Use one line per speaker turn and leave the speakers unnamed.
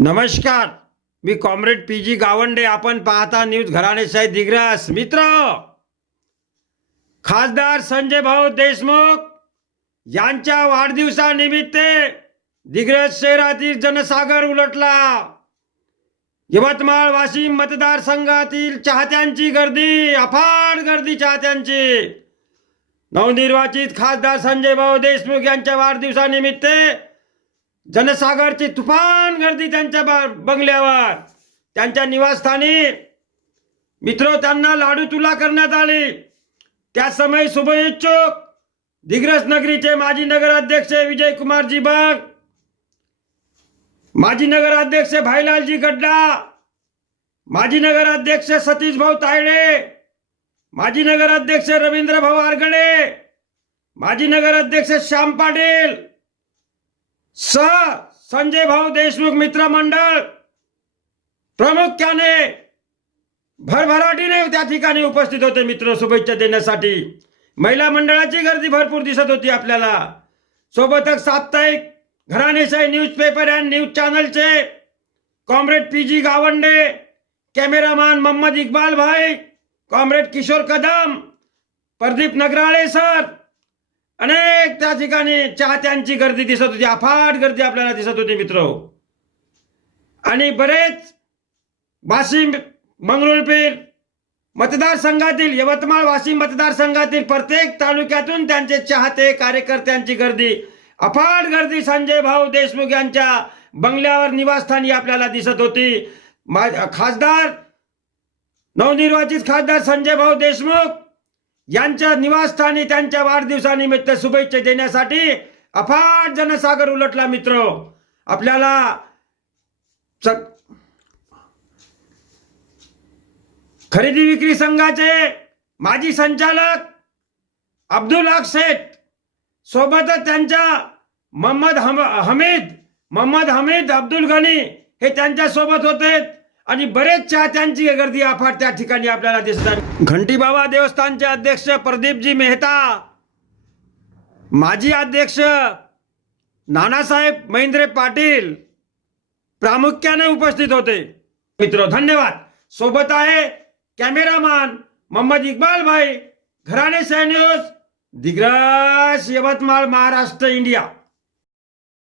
नमस्कार. मी comrade P G Gawande. आपण पाहता न्यूज घराणेशाही दिग्रस. मित्र खासदार संजय भाऊ देशमुख यांच्या वाढदिवसानिमित्त दिग्रस शहरातील जनसागर उलटला. यवतमाळ वाशिम मतदारसंघातील चाहत्यांची गर्दी अफाट गर्दी चाहत्यांची. नवनिर्वाचित खासदार संजय भाऊ देशमुख यांच्या वाढदिवसानिमित्त जनसागरची तुफान गर्दी त्यांच्या बंगल्यावर. त्यांच्या निवासस्थानी. मित्र त्यांना लाडू तुला करण्यात आली. त्या समय शुभेच्छुक दिग्रस नगरीचे माजी नगराध्यक्ष विजय कुमारजी बाग माजी नगराध्यक्ष भाईलालजी गड्डा माजी नगराध्यक्ष सतीश भाऊ तायडे माजी नगराध्यक्ष रवींद्र भाऊ आरगडे माजी नगराध्यक्ष श्याम पाटील स. संजय भाऊ देशमुख मित्र मंडळ. प्रामुख्याने भरभराटीने त्या ठिकाणी उपस्थित होते मित्र शुभेच्छा देण्यासाठी. महिला मंडळाची गर्दी भरपूर दिसत होती आपल्याला. सोबतच साप्ताहिक Gharaneshahi news paper and news चॅनलचे comrade P G Gawande cameraman Mohammad Iqbal bhai comrade Kishor Kadam Pradeep Nagrale sir अनेक त्या ठिकाणी चाहत्यांची गर्दी दिसत होती अफाट गर्दी आपल्याला दिसत होती मित्र. आणि बरेच वाशिम मंगरुळपीर मतदारसंघातील यवतमाळ वाशिम मतदारसंघातील प्रत्येक तालुक्यातून त्यांचे चाहते कार्यकर्त्यांची गर्दी अफाट गर्दी संजय भाऊ देशमुख यांच्या बंगल्यावर निवासस्थानी आपल्याला दिसत होती. मा- खासदार नवनिर्वाचित खासदार संजय भाऊ देशमुख यांच्या निवासस्थानी त्यांच्या वाढदिवसानिमित्त शुभेच्छा देण्यासाठी अफाट जनसागर उलटला मित्र. आपल्याला स- खरेदी विक्री संघाचे माजी संचालक अब्दुल हक शेख सोबतच त्यांच्या मोहम्मद हम हमीद मोहम्मद हमीद अब्दुल गनी हे त्यांच्यासोबत होते. आणि बरेच चाहत्यांची गर्दी अफाट त्या ठिकाणी आपल्याला दिसतात. घंटी बाबा देवस्थानचे अध्यक्ष प्रदीपजी मेहता माजी अध्यक्ष नानासाहेब महेंद्रे पाटील प्रामुख्याने उपस्थित होते. मित्र धन्यवाद. सोबत आहे cameraman Mohammad Iqbal bhai Gharane news Digras Yavatmal Maharashtra India.